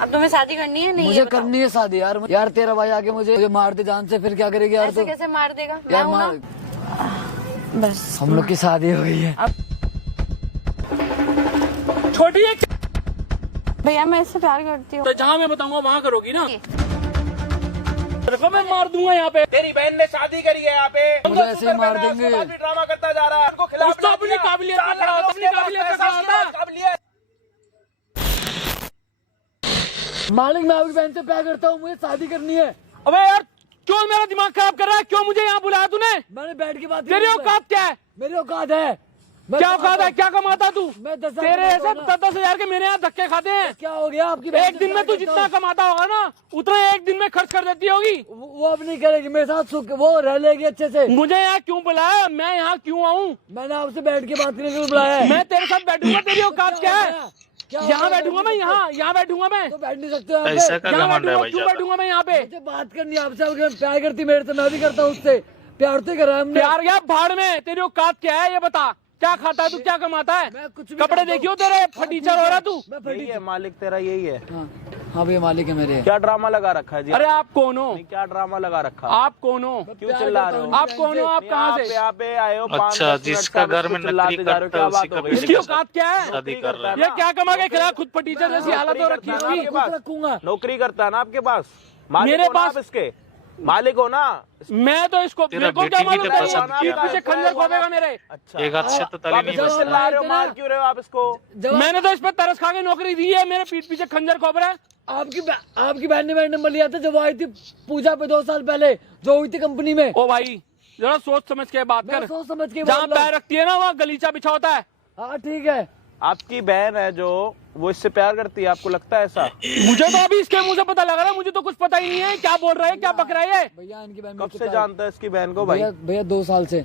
अब तुम्हें शादी करनी है? नहीं मुझे करनी है शादी यार। यार तेरा भाई आके मुझे मार दे जान से, फिर क्या करेगी यार? ऐसे तो कैसे मार देगा? यार मैं हूं मार, ना। बस हम लोग की शादी हो गई है। छोटी है भैया, मैं इससे प्यार करती हूँ। तो जहाँ मैं बताऊंगा वहाँ करोगी ना? देखो मैं मार दूंगा यहाँ पे। तेरी बहन ने शादी करी है यहाँ पे, मुझे ऐसे ही मार देंगे। ड्रामा करता जा रहा है। उनको खिलाफ उसको अपनी काबिलियत पे खड़ा होता, अपनी काबिलियत पे खड़ा होता। मालिक मैं आपकी बहन से प्यार करता हूँ, मुझे शादी करनी है। अबे यार क्यों मेरा दिमाग खराब कर रहा है? क्यों मुझे यहाँ बुलाया तूने? मैंने बैठ के बात तेरी औकात क्या है? मेरी औकात है। क्या औकात है? क्या कमाता तू? मैं 10,000 तेरे ऐसे कमाता हूँ 10,000 के मेरे यहाँ धक्के खाते हैं। क्या हो गया आपकी बहन एक दिन में तू जितना कमाता होगा ना उतना एक दिन में खर्च कर देती होगी। वो अब नहीं करेगी मेरे साथ, सुख वो रह लेगी अच्छे से। मुझे यहाँ क्यों बुलाया? मैं यहाँ क्यों आऊँ? मैंने आपसे बैठ के बात करने के लिए बुलाया है। मैं तेरे साथ बैठूंगा। तेरी औकात क्या है? यहाँ बैठूंगा मैं, यहाँ बैठूंगा मैं, तो बैठ नहीं सकते हो यहाँ ऐसा पे। का यहाँ घमंड है बैठूंगा। भाई क्यों ज्यादा। बैठूंगा मैं यहाँ पे? मुझे बात करनी है आपसे, अगर प्यार करती मेरे से, मैं भी करता हूँ उससे। प्यार तो करा है हमने। प्यार गया भाड़ में। तेरी औकात क्या है ये बता? क्या खाता है तू? क्या कमाता है? मैं कुछ भी कपड़े खाता हूँ। देखियो तेरे फटीचर हो रहा तू। मैं यही फटी। है मालिक तेरा, यही है। हाँ भैया मालिक है मेरे। क्या ड्रामा लगा रखा है जी? अरे आप कौन हो? नहीं, क्या ड्रामा लगा रखा? आप कौन हो? क्यों चिल्ला रहे हो? आप कौन हो? आप कहाँ से? यहाँ पे आए हो? अच्छा, जिसका घर में नौकरी करता है उसी का इसकी औकात क्या है? शादी कर रहा है। ये क्या कमा के खिला? खुद फटीचर जैसी हालत हो रखी है इसकी। कुछ रखूंगा। नौकरी करता है ना आपके पास? मालिक मेरे हो ना पास- आप इसके मालिक हो ना? मैं तो इसको, तेरा मेरे को क्या बेटी भी मालूम? तो तेरी पसंद पीठ किया। पीछे खंजर खोपेगा मेरे। अच्छा, एक हाथ से तो तली आप नहीं इसको बस। चिल्ला रहे हो, मार क्यों रहे हो आप इसको? मैंने तो इस पे तरस खा के नौकरी दी है, मेरे पीठ पीछे खंजर खोप रहा है। आपकी बहन ने मेरा नंबर लिया था जब वो आई थी पूजा पे 2 साल पहले, जो हुई थी कंपनी में। ओ भाई जरा सोच समझ के बात मैं कर। सोच समझ के जहाँ बोल रहा पैर रखती है ना वहाँ गलीचा बिछा होता है। हूँ। हाँ ठीक है। आपकी बहन है जो, वो इससे प्यार करती है, आपको लगता है ऐसा? मुझे तो अभी इसके मुंह से पता लग रहा है, मुझे तो कुछ पता ही नहीं है क्या बोल रहा है, क्या बक रहा है। भैया इनकी बहन कब से जानता है इसकी बहन को भाई? भैया 2 साल से।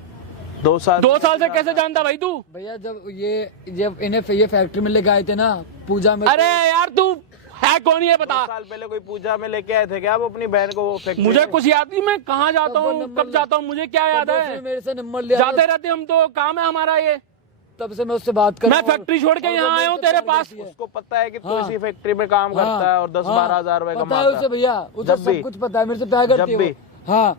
2 साल? 2 साल से कैसे जानता भाई तू? भैया जब इन्हें ये फैक्ट्री में लेके आए थे ना पूजा में। अरे यार तू है कौन ये 2 बता? साल पहले कोई पूजा में लेके आए थे क्या आप अपनी बहन को वो फैक्ट्री मुझे में? कुछ याद नहीं, मैं कहाँ जाता तब वो हूँ, नंबर कब जाता हूँ, मुझे क्या याद है? मेरे से नंबर लिया था, जाते रहते हम तो, काम है हमारा ये। तब से मैं उससे बात कर मैं रहा हूँ। फैक्ट्री छोड़ के और वो यहाँ आया हूँ मेरे से तेरे प्यार पास। करती है। उसको पता है कि तू हाँ। इसी फैक्ट्री में काम करता है और 10-12 हजार रुपए पता है कमाता उसे है। भैया, उसे जब भी। सब कुछ पता है, मेरे से प्यार करती है जब भी। वो। हाँ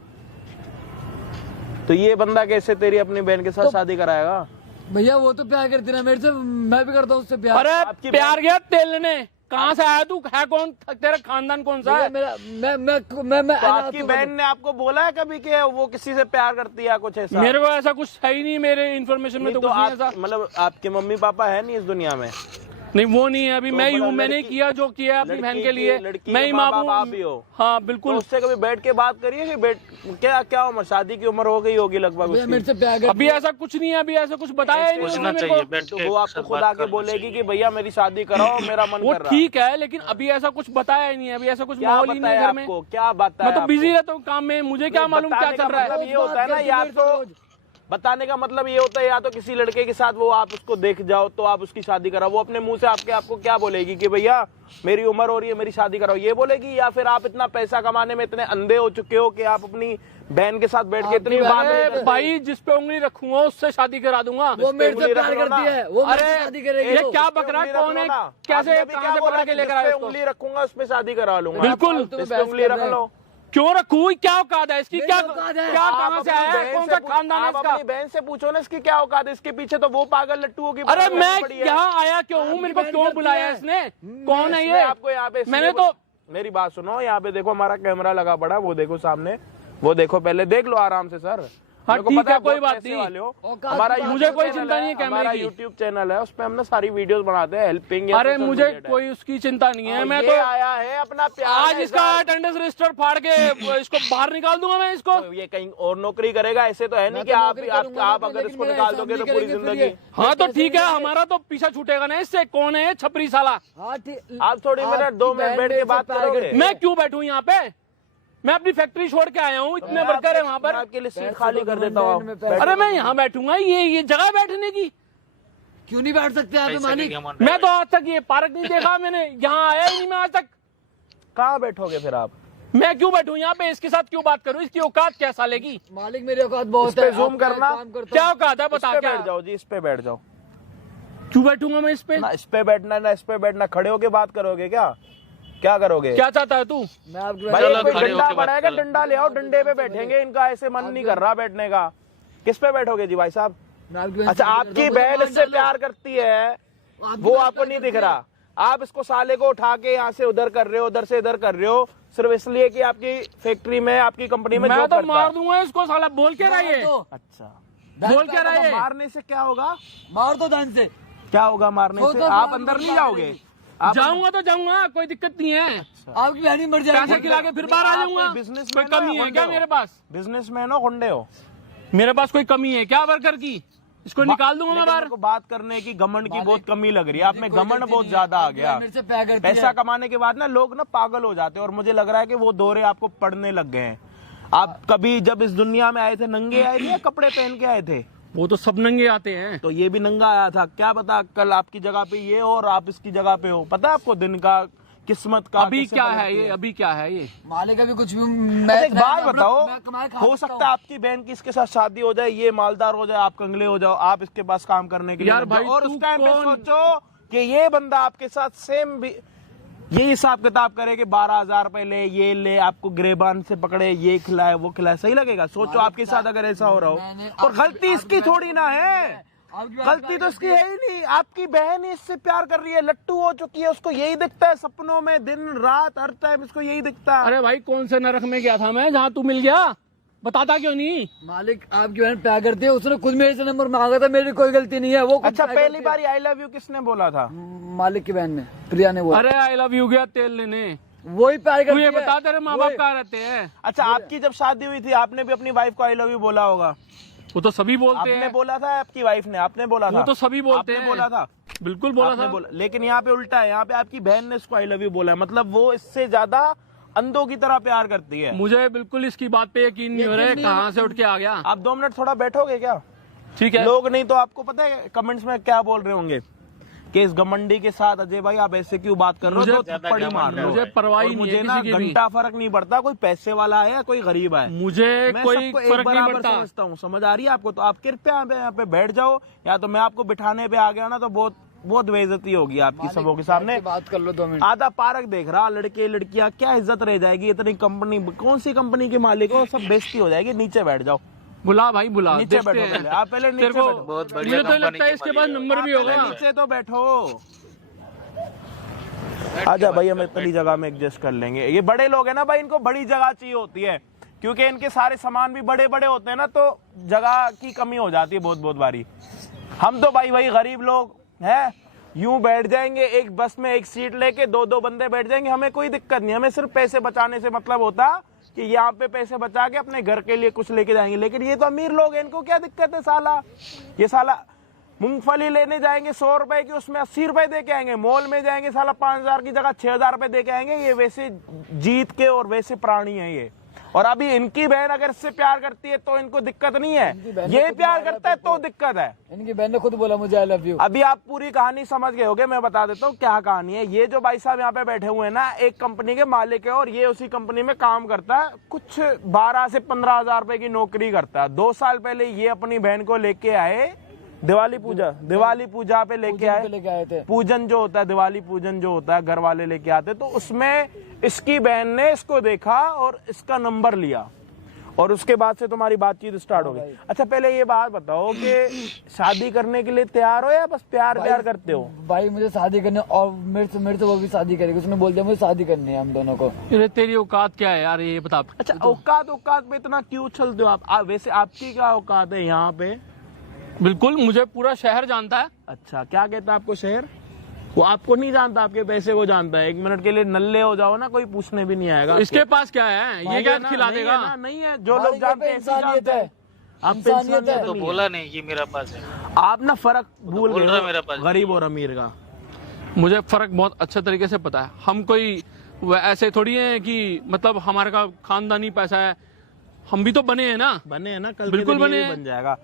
तो ये बंदा कैसे तेरी अपनी बहन के साथ तो- शादी कराएगा? भैया वो तो प्यार करती है मेरे से, मैं भी करता हूँ उससे प्यार। अरे आपकी प्यार गया तेल लेने। कहाँ से आया तू? है कौन? तेरा खानदान कौन सा भैया है? मेरा मैं तो आपकी बहन ने आपको बोला है कभी कि वो किसी से प्यार करती है या कुछ ऐसा? मेरे को ऐसा कुछ है ही नहीं, मेरे इन्फॉर्मेशन में नहीं, तो तो कुछ नहीं आप ऐसा। मतलब आपके मम्मी पापा है नहीं इस दुनिया में? नहीं वो नहीं है अभी, तो मैं ही हूँ। मतलब मैंने लड़की- किया जो किया है अपनी लड़की बहन के की- लिए। लड़की मैं के ही माँ माँ बाप आप ही हो? हाँ तो बिल्कुल। उससे कभी बैठ के बात करिए कि क्या उम्र, शादी की उम्र हो गई होगी लगभग भैया मेरे उसकी? से प्यार करती अभी ऐसा कुछ नहीं है, अभी ऐसा कुछ बताया ही नहीं पूछना उसने मेरे चाहिए को। बैठ तो के वो आपको सब खुद बात आके करना बोलेगी चाहिए। कि भैया मेरी शादी कराओ, मेरा मन वो कर रहा। ठीक है लेकिन अभी ऐसा कुछ बताया ही नहीं है, अभी ऐसा कुछ क्या माहौल ही नहीं है बताया घर में। आपको? क्या बताया? मैं तो बिजी आपको? रहता हूँ काम में, मुझे क्या नहीं, मालूम क्या बताने चल का रहा है। मतलब ये होता है ना, बात या करती है तो रोज। बताने का मतलब ये होता है या तो किसी लड़के के साथ वो आप उसको देख जाओ तो आप उसकी शादी कराओ। वो अपने मुंह से आपको क्या बोलेगी कि भैया मेरी उम्र हो रही है, मेरी शादी कराओ, ये बोलेगी? या फिर आप इतना पैसा कमाने में इतने अंधे हो चुके हो कि आप अपनी बहन के साथ बैठ के इतनी बात नहीं अरे करते? भाई जिस पे उंगली रखूंगा उससे शादी करा दूंगा। वो मेरे उंगली से रख प्यार लो ना। करती है, वो मेरे से अरे शादी करेगी। ये वो। क्या बकरा है? कौन है? कैसे कहाँ से पकड़ के लेकर आया उसको? उंगली रखूंगा उस पे शादी करा लूंगा। बिल्कुल। फालतू में इस पे बहस उंगली कर रख रहे हैं। लो। क्यों रखूँ? क्या औकात है इसकी? मेरी क्या औकात है। क्या आप कहाँ से अपनी आया है? बहन कौन से सा पूछ- खानदान है आप इसका? अपनी बहन से पूछो ना इसकी क्या औकात है। इसके पीछे तो वो पागल लट्टुओं की अरे पड़ी मैं है। यहाँ आया क्यों हूँ? मेरे को बहन क्यों करती बुलाया है। इसने? कौन है इसने ये? आपको यहाँ पे मैंने तो मेरी बात सुनो, यहाँ पे देखो हमारा कैमरा लगा पड़ा, वो देखो सामने, वो देखो, पहले देख लो आराम से सर। हाँ, मेरे को ठीक पता है, बहुत कोई बात पैसे नहीं। वाले हो। औकात हमारा की बात मुझे कोई YouTube चिंता चैनल नहीं है कैमरे हमारा की। यूट्यूब चैनल है, उसपे हमने सारी वीडियोस बनाते हैं हेल्पिंग। अरे मुझे कोई उसकी चिंता नहीं है। मैं तो आया है अपना प्यार आज है इसका इज़हार। अटेंडेंस रजिस्टर फाड़ के इसको बाहर निकाल दूंगा मैं इसको। तो ये कहीं और नौकरी करेगा? ऐसे तो है नहीं मैं कि तो आप नौकरी करूंगा, आप लेकिन अगर इसको मेरे निकाल हिसाब दोगे तो नहीं पूरी करेंगे फिर जिंदगी। ये। हाँ तो कैसे ठीक है, करेंगे? हमारा तो पीछा छूटेगा ना इससे। कौन है ये छपरी साला? हाँ, ठीक। आप थोड़ी मिनट आपकी 2 मिनट बहन बैठ मेरे के से बात प्यार करोगे? करती है। मैं क्यों बैठूं यहाँ पे? मैं अपनी फैक्ट्री छोड़ के आया हूँ, इतने वर्कर है वहाँ पर। मैं आपके लिए सीट पैसे खाली तो कर गवर्नमेंट देता हूँ। में पैसे- अरे मैं यहाँ बैठूंगा, ये जगह बैठने की। क्यों नहीं बैठ सकते यहाँ पे पैसे मालिक? के घमंड है मैं तो आज तक ये पार्क नहीं देखा, मैंने यहाँ आया ही नहीं मैं आज तक। कहाँ बैठोगे फिर आप? मैं क्यों बैठूं यहाँ पे? इसके साथ क्यों बात करूं? इसकी औकात क्या साले की? मालिक मेरी औकात बहुत इस पे है। zoom आपका करना। काम करता क्या हूँ। औकात है इस बता? पे क्या बैठ जाओ जी, इस पे बैठ जाओ। क्यों बैठूंगा मैं इस पे? ना इस पे बैठना ना इस पे बैठना, खड़े होके बात करोगे क्या? क्या करोगे? क्या चाहता है तू? मैं आपकी भाई चलो, कोई खड़े डंडा होके बात पड़ा है क्या? करो। डंडा ले आओ, डंडे पे बैठेंगे। इनका ऐसे मन नहीं कर रहा बैठने का। किस पे बैठोगे जी भाई साहब? मैं आपकी अच्छा, आपकी बहन इससे प्यार करती है, वो आपको नहीं दिख रहा। आप इसको साले को उठा के यहाँ से उधर कर रहे हो, उधर से इधर कर रहे हो, सिर्फ इसलिए कि आपकी फैक्ट्री में, आपकी कंपनी में मैं जॉब तो करता मार है। दूंगा इसको साला। बोल क्या रहा है? अच्छा, बोल क्या रहा है? मारने से क्या होगा? मार दो जान से। क्या होगा मारने से? आप अंदर नहीं जाओगे? आप जाऊंगा तो जाऊंगा, कोई दिक्कत नहीं है। आपकी बहन ही मर जाएगी। पैसे खिला के फिर बाहर आ जाऊंगा। बिजनेस कोई कमी है क्या मेरे पास? बिजनेसमैन हो, गुंडे हो? मेरे पास कोई कमी है क्या वर्कर की? इसको निकाल दूंगा मैं लेकिन बाहर। मेरे को बात करने की, घमंड की बहुत कमी लग रही है। आप में घमंड बहुत ज्यादा आ गया। मेरे से प्यार करती पैसा है। कमाने के बाद ना लोग ना पागल हो जाते हैं, और मुझे लग रहा है कि वो दौरे आपको पड़ने लग गए हैं। आप कभी जब इस दुनिया में आए थे नंगे आए थे या कपड़े पहन के आए थे? वो तो सब नंगे आते हैं। तो ये भी नंगा आया था। क्या पता कल आपकी जगह पे ये हो और आप इसकी जगह पे हो। पता है आपको दिन का, किस्मत का अभी कैसे क्या पलटती है ये? अभी क्या है ये? मालिक अभी कुछ भी अच्छा, एक बात बताओ, मैं कमाए खा हो सकता है आपकी बहन की इसके साथ शादी हो जाए, ये मालदार हो जाए, आप कंगले हो जाओ, आप इसके पास काम करने के लिए यार लग जाओ, भाई, और तू उस टाइम पे कौन? सोचो कि ये बंदा आपके साथ सेम भी ये हिसाब किताब करे कि 12,000 रुपए ले, ये ले, आपको गिरेबान से पकड़े, ये खिलाए, वो खिलाए। सही लगेगा? सोचो आपके साथ अगर ऐसा हो रहा हो। और गलती इसकी थोड़ी ना है, गलती तो इसकी है ही नहीं। आपकी बहन ही इससे प्यार कर रही है, लट्टू हो चुकी है, उसको यही दिखता है सपनों में, दिन रात हर टाइम इसको यही दिखता है। अरे भाई, कौन से नरक में गया था मैं जहाँ तू मिल गया? बताता क्यों नहीं? मालिक आपकी बहन प्यार करती है, उसने खुद मेरे से नंबर मांगा था, मेरी कोई गलती नहीं है। वो खुद अच्छा, प्यार पहली करती बार आई लव यू किसने बोला था? है। मालिक की बहन ने, प्रिया ने बोला। अरे आई लव यू गया तेल लेने। वही प्यार तू करती ये है। बता, तेरे माँ बाप कहाँ रहते हैं? अच्छा, आपकी जब शादी हुई थी आपने भी अपनी वाइफ को आई लव यू बोला होगा? वो तो सभी बोलते आपने हैं। बोला था? आपकी वाइफ ने? आपने बोला था? वो तो सभी बोलते आपने हैं। बोला था? बिल्कुल बोला आपने था। बोला, लेकिन यहाँ पे उल्टा है। यहाँ पे आपकी बहन ने इसको आई लव यू बोला है, मतलब वो इससे ज्यादा अंधों की तरह प्यार करती है। मुझे बिल्कुल इसकी बात पे यकीन नहीं हो रहा है। कहाँ से उठ के आ गया? आप 2 मिनट थोड़ा बैठोगे क्या? ठीक है। लोग नहीं तो आपको पता है कमेंट्स में क्या बोल रहे होंगे कि इस घमंडी के साथ अजय भाई आप ऐसे क्यों बात कर रहे हो? मुझे दो थप्पड़ ही मार लो। मुझे परवाह ही और नहीं मुझे है ना किसी की भी। घंटा फर्क नहीं पड़ता कोई पैसे वाला है या कोई गरीब है। मुझे मैं कोई सबको एक फर्क नहीं बराबर पड़ता। समझता हूँ। समझ आ रही है आपको? तो आप कृपया यहाँ पे बैठ जाओ, या तो मैं आपको बिठाने पे आ गया ना तो बहुत बहुत बेइज्जती होगी आपकी सबों के सामने। बात कर लो 2 मिनट। आधा पार्क देख रहा, लड़के लड़कियां, क्या इज्जत रह जाएगी? इतनी कंपनी, कौन सी कंपनी के मालिक हो? सब बेइज्जती हो जाएगी। नीचे बैठ जाओ, बुला भाई बुला। नीचे देखते बैठो हैं। पहले। आप पहले तेरे नीचे को बैठो। बहुत बढ़िया मुझे तो लगता है कंपनी इसके की पास मालिक नंबर भी होगा। नीचे तो बैठो। आजा भाई, हम इतनी जगह में एडजस्ट कर लेंगे। ये बड़े लोग हैं ना भाई, इनको बड़ी जगह चाहिए होती है, क्योंकि इनके सारे सामान भी बड़े बड़े होते हैं ना, तो जगह की कमी हो जाती है बहुत बहुत बारी। हम तो भाई गरीब लोग हैं, यूं बैठ जाएंगे एक बस में, एक सीट लेके 2-2 बंदे बैठ जाएंगे, हमें कोई दिक्कत नहीं। हमें सिर्फ पैसे बचाने से मतलब होता कि यहाँ पे पैसे बचा के अपने घर के लिए कुछ लेके जाएंगे। लेकिन ये तो अमीर लोग हैं, इनको क्या दिक्कत है? साला ये साला मूंगफली लेने जाएंगे 100 रुपए की, उसमें 80 रुपए दे के आएंगे। मॉल में जाएंगे साला 5,000 की जगह 6,000 रुपए दे के आएंगे। ये वैसे जीत के और वैसे प्राणी है ये। और अभी इनकी बहन अगर इससे प्यार करती है तो इनको दिक्कत नहीं है, ये प्यार करता है तो दिक्कत है। इनकी बहन ने खुद बोला मुझे आई लव यू। अभी आप पूरी कहानी समझ गए होगे, मैं बता देता हूँ क्या कहानी है। ये जो भाई साहब यहाँ पे बैठे हुए हैं ना, एक कंपनी के मालिक है और ये उसी कंपनी में काम करता है। कुछ 12 से 15,000 रुपए की नौकरी करता है। 2 साल पहले ये अपनी बहन को लेके आए दिवाली पूजा पे लेके आए थे। पूजन जो होता है, दिवाली पूजन जो होता है, घर वाले लेके आते, तो उसमें इसकी बहन ने इसको देखा और इसका नंबर लिया, और उसके बाद से तुम्हारी बातचीत स्टार्ट हो गई। अच्छा, पहले ये बात बताओ कि शादी करने के लिए तैयार हो या बस प्यार करते हो? भाई मुझे शादी करने, और मेरे से वो भी शादी करेगी। उसने बोल दिया मुझे शादी करनी है हम दोनों को। अरे तेरी औकात क्या है यार, ये बता। अच्छा, औकात पे इतना क्यों उछलते हो आप? वैसे आपकी क्या औकात है यहाँ पे? बिल्कुल, मुझे पूरा शहर जानता है। अच्छा, क्या कहता है आपको शहर? वो आपको नहीं जानता, आपके पैसे को जानता है। 1 मिनट के लिए नल्ले हो जाओ ना, कोई पूछने भी नहीं आएगा। इसके पास क्या है? ये क्या खिला देगा? नहीं है, जो लोग जानते हैं इंसानियत है। आप इंसानियत है। तो बोला नहीं कि मेरा पास है। आप ना फर्क भूल बोल गए रहा हो मेरा पास। गरीब और अमीर का। मुझे फर्क बहुत अच्छे तरीके से पता है। हम कोई ऐसे थोड़ी हैं कि मतलब हमारे का खानदानी पैसा है। हम भी तो बने हैं ना। बने हैं ना, कल बिल्कुल के दिन ये बने भी हैं। बन जाएगा।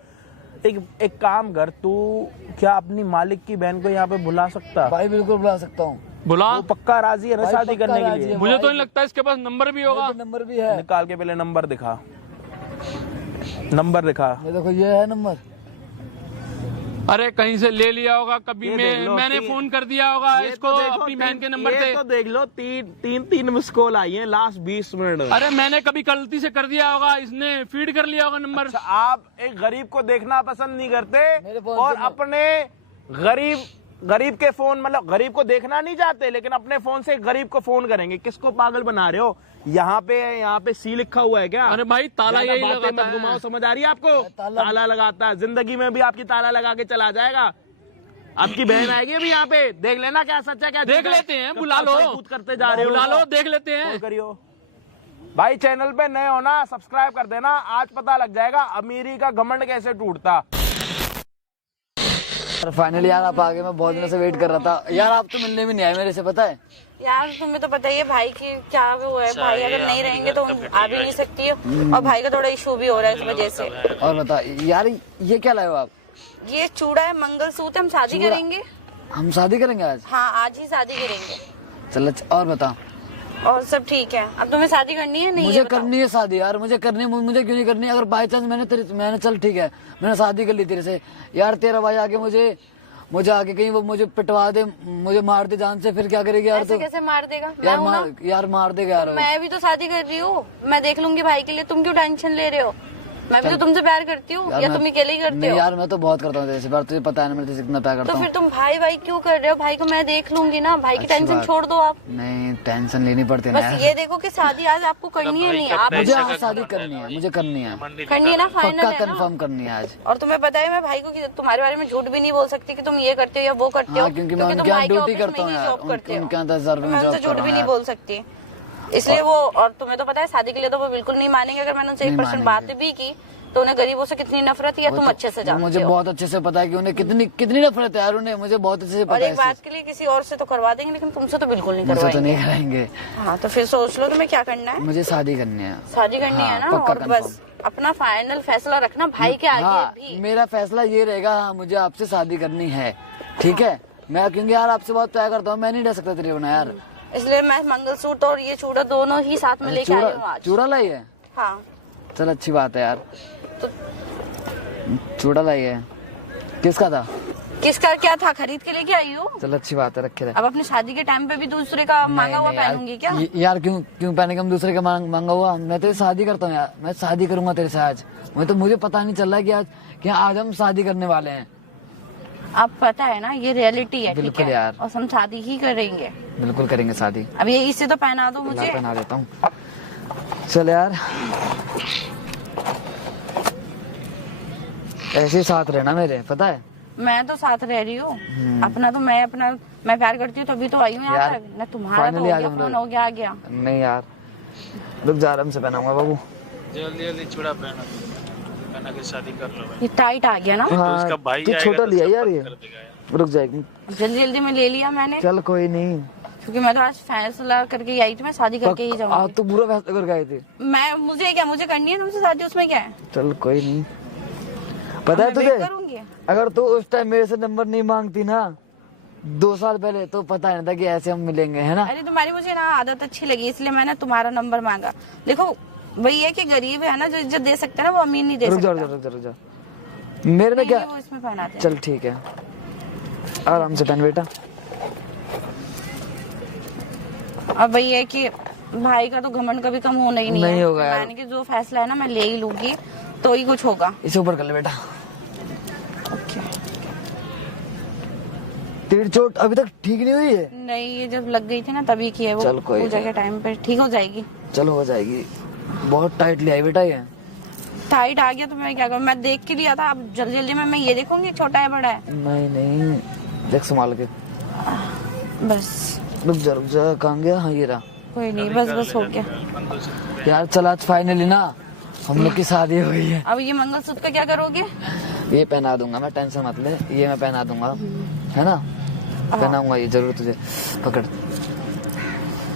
एक काम कर, तू क्या अपनी मालिक की बहन को यहाँ पे बुला सकता? भाई बिल्कुल बुला सकता हूँ। बुला। वो पक्का राजी है ना भाई शादी पक्का करने के राजी लिए? है। मुझे तो नहीं लगता इसके पास नंबर भी होगा। मेरे पे नंबर भी है। निकाल के पहले नंबर दिखा, नंबर दिखा। ये देखो, ये है नंबर। अरे कहीं से ले लिया होगा कभी ये देख लो, मैंने तीन- फोन कर दिया होगा ये इसको तो देखो, अपनी बहन के नंबर ये से। तो देख लो, तीन मिस कॉल आई है लास्ट 20 मिनट में। अरे मैंने कभी गलती से कर दिया होगा, इसने फीड कर लिया होगा नंबर। अच्छा, आप एक गरीब को देखना पसंद नहीं मेरे करते फोन और से अपने गरीब के फोन, मतलब गरीब को देखना नहीं चाहते, लेकिन अपने फोन से गरीब को फोन करेंगे। किसको पागल बना रहे हो? यहाँ पे सी लिखा हुआ है क्या? अरे भाई ताला ज्यादा यही बातें लगाता मत है। घुमाओ, समझ आ रही है आपको? ताला लगाता है, जिंदगी में भी आपकी ताला लगा के चला जाएगा। आपकी बहन आएगी अभी यहाँ पे, देख लेना क्या सच है क्या देख झूठ है। लेते हैं, कब बुला लो, कूद करते जा रहे हो, बुला लो, देख लेते कॉल हैं। करियो भाई। चैनल पे नए हो ना, सब्सक्राइब कर देना, आज पता लग जाएगा अमीरी का घमंड कैसे टूटता। फाइनली यार आप आगे, मैं बहुत दिनों से वेट कर रहा था यार। आप तो मिलने भी नहीं आए मेरे से, पता है यार तुम्हें तो पता ही है भाई की क्या वो है। भाई अगर नहीं रहेंगे तो आ भी नहीं सकती है, और भाई का थोड़ा इशू भी हो रहा है इस वजह से। और बता यार, ये क्या लाए हो आप? ये चूड़ा है, मंगलसूत्र, हम शादी चूड़ा? करेंगे। हम शादी करेंगे आज? हाँ आज ही शादी करेंगे। चल और बता। और सब ठीक है। अब तुम्हें शादी करनी है नहीं? मुझे ये बताओ। करनी है शादी यार, मुझे करनी है। मुझे क्यों नहीं करनी? अगर बाई चांस मैंने चल ठीक है, मैंने शादी कर ली तेरे से यार, तेरा भाई आके मुझे आके कहीं वो मुझे पिटवा दे, मुझे मार दे जान से, फिर क्या करेगी यार? ऐसे तो कैसे मार देगा? मैं यार हूं ना? यार मार देगा यार। मैं भी तो शादी कर रही हूँ, मैं देख लूंगी भाई के लिए। तुम क्यों टेंशन ले रहे हो? मैं भी तो तुमसे प्यार करती हूँ, या मैं- तुम अकेले ही करते नहीं हो? यार, मैं तो बहुत करता हूँ तेरे से प्यार, तुझे पता है ना मैं तेरे से कितना प्यार करता तो हूँ। फिर तुम भाई क्यों कर रहे हो? भाई को मैं देख लूंगी ना, भाई की अच्छी टेंशन बात। छोड़ दो आप। नहीं टेंशन लेनी पड़ती है ना बस यार। ये देखो कि शादी आज आपको करनी है नहीं? आप मुझे आज शादी करनी है, मुझे करनी है, करनी है ना? फाइनल पक्का है ना? कंफर्म करनी है आज। और तुम्हें पता है मैं भाई को तुम्हारे बारे में झूठ भी नहीं बोल सकती कि तुम ये करते हो या वो करते हो, हाँ, क्योंकि मैं तुम उनके यहाँ भाई के ड्यूटी ऑफिस करता में हूँ ही यार, जॉब करते हो। उनके यहाँ 10,000 रुपए में मैं जॉब उनसे कर झूठ रहा भी हूँ नहीं यार। बोल सकती, इसलिए वो। और तुम्हें तो पता है शादी के लिए तो वो बिल्कुल नहीं मानेंगे। अगर मैंने उनसे 1% बात भी की तो उन्हें गरीबों से कितनी नफरत है, या तुम अच्छे से वो जानते मुझे हो। बहुत अच्छे से पता है कि उन्हें कितनी नफरत है यार, उन्हें मुझे बहुत अच्छे से और पता है एक इस बात चीज़। के लिए किसी और से तो करवा देंगे, लेकिन तुमसे तो बिल्कुल नहीं मुझसे तो करवाएंगे। नहीं कराएंगे। हाँ तो फिर सोच लो तुम्हें क्या करना है। मुझे शादी करनी है। शादी करनी हाँ, है ना? पक्का और बस अपना फाइनल फैसला रखना भाई के आगे हाँ, भी। मेरा फैसला ये रहेगा, हाँ मुझे आपसे शादी करनी है, ठीक है? मैं क्योंकि यार आपसे बहुत प्यार करता हूँ, मैं नहीं रह सकता तेरे बिना यार। इसलिए मैं मंगलसूत्र और ये चूड़ा दोनों ही साथ में लेके आई हूँ आज। चूड़ा लाई है? हाँ चल अच्छी बात है यार। तो चूड़ा लाई है, किसका था? किसका क्या था? खरीद के लेके आई हूँ। चल अच्छी बात है, रखे रहे। अब अपनी शादी के टाइम पे भी दूसरे का मांगा हुआ नहीं यार, पहनूंगी क्या? यार क्यों पहने? हम दूसरे का मांगा हुआ? मैं तेरे शादी करता हूँ यार, मैं शादी करूंगा तेरे से आज। मुझे पता नहीं चल रहा है कि आज हम शादी करने वाले हैं। अब पता है ना, ये रियलिटी है। ठीक बिल्कुल है यार। और हम शादी ही करेंगे। बिल्कुल करेंगे शादी। अब ये इससे तो पहना दो मुझे। पहना देता हूँ। चल यार, ऐसे ही साथ रहना मेरे, पता है? मैं तो साथ रह रही हूँ अपना तो मैं प्यार करती हूँ तभी तो आई हूँ यहाँ यार, तक ना। तुम्हारा तो हो finally आज गया, हम फोन लोग- हो गया, आ गया। नहीं यार, रुक जा, आराम से पहनाऊंगा बाबू। जल्दी जल्दी चूड़ा पहना के शादी कर लो भाई। ये टाइट आ गया ना? तो उसका भाई तू आएगा छोटा तो लिया सब यार बंद ये। कर देगा यार। रुक जाएगी। जल्दी जल्दी में ले लिया मैंने, चल कोई नहीं। क्योंकि मैं तो आज फैसला करके ही आई थी, मैं शादी करके ही जाऊंगी। तू बुरा फैसला कर गई थी। मुझे करनी है तुमसे शादी, उसमें क्या है? चल कोई नहीं। पता है मैं वेट तुझे, करूंगी। अगर तू उस टाइम मेरे से नंबर नहीं मांगती ना 2 साल पहले, तो पता नहीं था कि ऐसे हम मिलेंगे, है ना? अरे तुम्हारी मुझे ना आदत अच्छी लगी, इसलिए मैंने तुम्हारा नंबर मांगा। देखो वही है कि गरीब है ना, जो इज्जत दे सकता है ना, वो अमीर नहीं दे रुक जा सकता। रुक जा। मेरे में क्या? वो इसमें पहनाते हैं। चल ठीक है, आराम से पहन बेटा। अब वही है कि भाई का तो घमंड कभी कम होना ही नहीं नहीं है। होगा यार। मैंने कि जो फैसला है ना मैं ले ही लूंगी, तो ही कुछ होगा। इसे ऊपर कर ले बेटा। ओके। तेरी चोट अभी तक ठीक नहीं हुई है? नहीं, ये जब लग गई थी ना तभी की है वो। चल कोई पूजा नहीं। के टाइम पे ठीक हो जाएगी। चलो हो जाएगी। बहुत टाइटली आई बेटा ये। टाइट आ गया तो मैं क्या करूं? मैं देख के लिया था, अब जल्दी जल्दी में मैं ये देखूंगी छोटा है बड़ा है। नहीं देख संभाल के। बस रुक जा, कहाँ गया? हाँ ये रहा। कोई नहीं, बस हो गया। यार चल आज फाइनली ना हम लोग की शादी हो गई है। अब ये मंगलसूत्र का क्या करोगे? ये पहना दूंगा मैं, टेंशन मत ले, ये मैं पहना दूंगा, है ना? पहनाऊंगा ये जरूर तुझे। पकड़,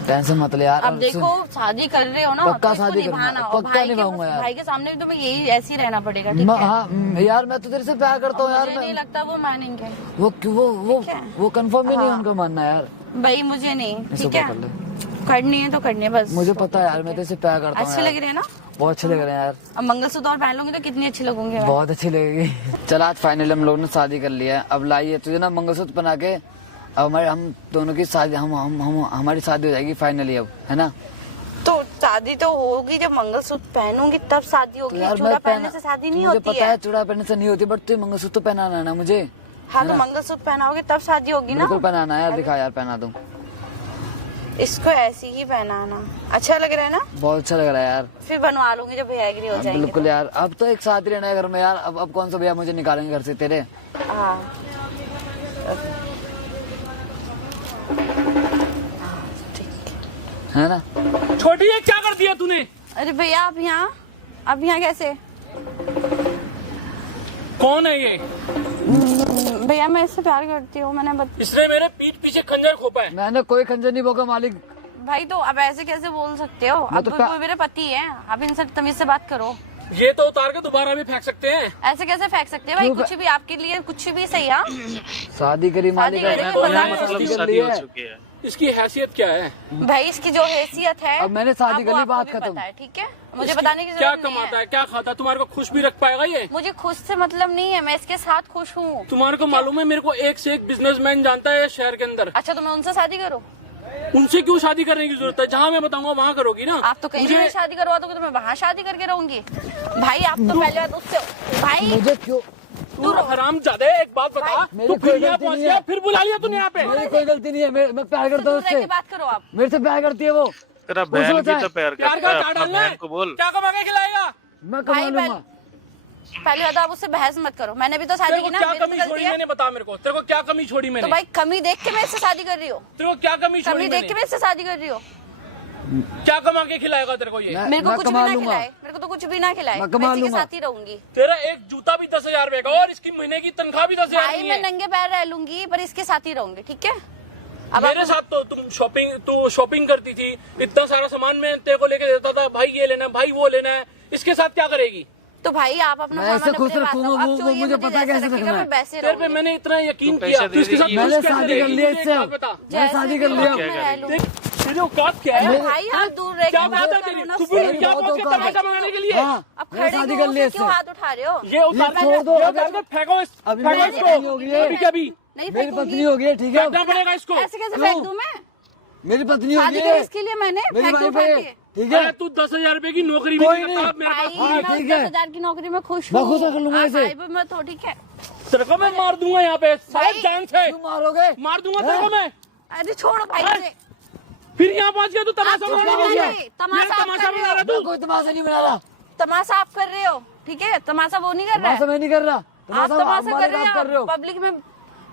टेंशन मत ले यार। अब देखो शादी कर रहे हो ना, पक्का तो इसको शादी करूंगा, निभाना। और पक्का निभाऊंगा यार। भाई के सामने भी तुम्हें यही ऐसे ही रहना पड़ेगा, ठीक है? हाँ यार, मैं तो तेरे से प्यार करता हूँ यार। मुझे नहीं लगता वो मानेंगे। वो कंफर्म ही नहीं उनका मानना यार। भाई मुझे नहीं, इसे ठीक है? ऊपर कर ले। करनी है तो करनी है बस। मुझे पता है यार, मैं तेरे से प्यार करता हूँ अच्छे यार। लग रहे हैं ना? बहुत अच्छे लग रहे हैं यार। अब मंगलसूत्र और पहन लूंगी तो कितनी अच्छी लगूंगी मैं। बहुत अच्छी लगेगी। चल आज फाइनली हम लोगों ने शादी कर लिया है। अब लाइए तुझे ना मंगलसूत्र पहना के, अब हम दोनों की शादी, हमारी शादी हो जाएगी फाइनली अब, है ना? तो शादी तो होगी जब मंगलसूत्र पहनूंगी तब शादी होगी। यार चूड़ा पहनने से शादी नहीं मुझे होती पता है। है चूड़ा पहनने से नहीं होती, बट तू मंगलसूत्र पहनाना है ना मुझे। हाँ तो मंगलसूत्र पहनाओगे तब शादी होगी ना। बिल्कुल पहनाना है यार, दिखा यार, पहना दूं। इसको ऐसी ही पहनाना। अच्छा लग रहा है ना? बहुत अच्छा लग रहा है यार। फिर बनवा लूंगी जब भैयागिरी हो जाएगी। बिल्कुल यार, अब तो एक साथ ही रहना है घर में यार। अब कौन सा भैया मुझे निकालेंगे घर से तेरे? हाँ है ना? छोटी ये क्या कर दिया तूने? अरे भैया आप यहाँ कैसे? कौन है ये? भैया मैं इससे प्यार करती हूँ, मैंने इसने मेरे पीठ पीछे खंजर खोपा है। मैंने कोई खंजर नहीं भोगा मालिक। भाई तो अब ऐसे कैसे बोल सकते हो? अब तो वो मेरे पति हैं, आप इनसे तमीज से बात करो। ये तो उतार के दोबारा भी फेंक सकते हैं। ऐसे कैसे फेंक सकते हैं भाई? कुछ भी आपके लिए कुछ भी सही। हाँ शादी करी मालिक, शादी करी, मतलब शादी हो चुकी है। इसकी हैसियत क्या है? भाई इसकी जो हैसियत है अब मैंने शादी आपको कर ली, बात भी खत्म। पता है, ठीक है? मुझे बताने की क्या जरूरत नहीं कमाता है। है, क्या खाता है, तुम्हारे को खुश भी रख पाएगा ये? मुझे खुश से मतलब नहीं है, मैं इसके साथ खुश हूँ। तुम्हारे को मालूम है मेरे को एक से एक बिजनेसमैन जानता है शहर के अंदर। अच्छा तो मैं उनसे शादी करूँ? उनसे क्यों शादी करने की जरूरत है? जहाँ मैं बताऊंगा वहाँ करोगी ना। आप तो कहीं भी शादी करवा दोगे तो मैं वहाँ शादी करके रहूंगी। भाई आप तो पहले बात उससे भाई मुझे क्यों? तू हराम जादे, एक बात बता, मेरी तू कोई फिर यहाँ गलती पहुँच नहीं गया, है। फिर बुला लिया तूने यहाँ पे। मेरी कोई गलती नहीं है, मैं प्यार करता हूँ दूर रह के उससे। बात करो आप। मेरे से प्यार करती है वो। तेरा वो बहन सोचा भी तो प्यार प्यार करता का है, चाट अपना डालना है? बहन को बोल। क्या कमा के खिलाएगा? मैं कमा भाई लूंगा। पहले बता, आप उससे बहस मत करो। मैंने भी तो शादी तेरे की को ना, क्या मेरी तो कमी गलती छोड़ी है। मैंने? बता मेरे को, तेरे को क्या कमी छोड़ी तो मैंने? भाई कमी देख के मैं इससे शादी कर रही हूँ। तेरे को क्या कमी छोड़ी कमी देख के मैंने? मैं इससे शादी कर रही हूँ। क्या कमा के खिलाएगा तेरे को ये? मेरे को मैं कुछ भी कमा ना लूंगा। खिलाए, मेरे को तो कुछ भी ना खिलाए, मैं कमा मैं इसी के लूंगा। साथ ही रहूंगी। तेरा एक जूता भी 10,000 रुपए का और इसकी महीने की तनख्वाह भी 10,000 भाई नहीं मैं है। नंगे पैर रह लूंगी पर इसके साथ ही रहूंगी, ठीक है? अब मेरे साथ तो तुम शॉपिंग करती थी, इतना सारा सामान मैं तेरे को लेके देता था, भाई ये लेना है, भाई वो लेना है। इसके साथ क्या करेगी? तो भाई आप अपना मैं ऐसे सामान खुश अपने पास रखूंगा, रखो। अब वो जो ये मुझे पता है जैसे कैसे रखेगा, रखना है। मैं वैसे तेरे पे रहूंगी। मैंने इतना यकीन तो किया, पैसे तो इसके दे साथ देगी। मैंने कैसे शादी कर रहेगी? लिया मुझे इससे। एक बात बता, मैं शादी कर लिया। क्या मैं रह लूं। देख, तेरी औकात क्या है? भाई आप दूर रह क्या के बात है बात तेरी? करो ना तू उससे। भी क्या बहुत पहुंच के औकात है। तमाशा मंगाने के लिए? हाँ, अब मैंने खड़े शादी क्यों कर लिया हो? क्यों इससे। हाथ उठा रहे हो? ये उतार ये छोड़ दो, ये अगर- उतार के फेंको अभी फेंको मेरी इसको। पत्नी होगी ये। अभी क्या भी नहीं मेरी फेंकूंगी। पत्नी होगी, ठीक है? फेंकना पड़ेगा इसको। ऐसे कैसे क्यों? फेंक दूं मैं? मेरी पत्नी होगी शादी ये। करी इसके लिए मैंने, मेरी फेंक दूं वाइफ है, फेंक के। ठीक अरे है? तू 10,000 रुपए की नौकरी भी कोई नहीं करता, नहीं। अब मेरे पास भाई हाँ, मैं ठीक है। 10,000 की नौकरी में खुश मैं हूँ। खुश कर लूंगा आप इसे। भाई मैं तो ठीक है। तेरे को मैं मार दूंगा यहाँ पे सारे जान से, क्यों मारोगे? मार दूंगा तेरे को मैं। अरे छोड़ो भाई अरे, मुझे। फिर यहाँ पहुंच गया तू तमाशा आप बनाने तो के लिए। नहीं, तमाशा मेरा आप तमाशा कर रहे बना हो। रहा मैं तू। कोई तमाशा नहीं बना रहा। तमाशा आप कर रहे हो, ठीक है? तमाशा वो नहीं कर रहा तमाशा है। मैं नहीं कर रहा। आप तमाशा तमाशा हमारे कर रहे आप कर रहे हो हो। पब्लिक में।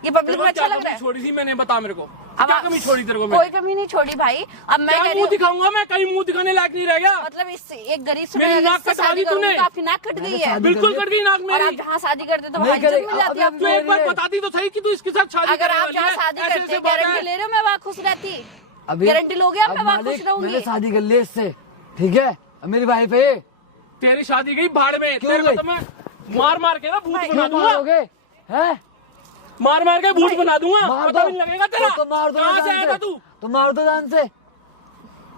ये पब्लिक तेरे में को अच्छा क्या लग रहा कमी है? छोड़ी थी मैंने? बता मेरे को, अब क्या आप- कमी छोड़ी तेरे को कोई मैं? कमी नहीं छोड़ी भाई। अब मैं क्या कह रही मुंह हूँ, दिखाऊंगा मैं? कहीं मुंह दिखाने लायक नहीं रह गया। मतलब इस एक गरीब से मेरी मैं नाक इससे कटवा शादी दी करूंगी तूने। तो आपकी नाक कट गई है। बिल्कुल कट गई नाक और आप मेरी। जहाँ शादी करते तो नहीं वहाँ इज्जत करेगी। मिल जाती है अब तू आपको। एक बार बताती तो सही कि तू इसके साथ शादी अगर करने आप वाली जहाँ है। शादी ऐसे करते ऐसे बात है। गारंटी ले रहे हो मैं वहाँ खुश रहती। अभी गारंटी लोगे आप? अब मैं वहाँ खुश मालिक, रहूंगी। मैंने शादी कर ली इससे, ठीक है? अब मेरी वाइफ है ये। तेरी शादी गई भाड़ में। क्यों तेरे को गई? तो मैं मार मार के ना भूत बना क्यों दूंगा। मारोगे? हैं? मार मार के भूत बना दूंगा। मार पता दो। भी नहीं लगेगा तेरा। तो मार दो कहाँ से जान आएगा से। तू? तो मार दो जान से।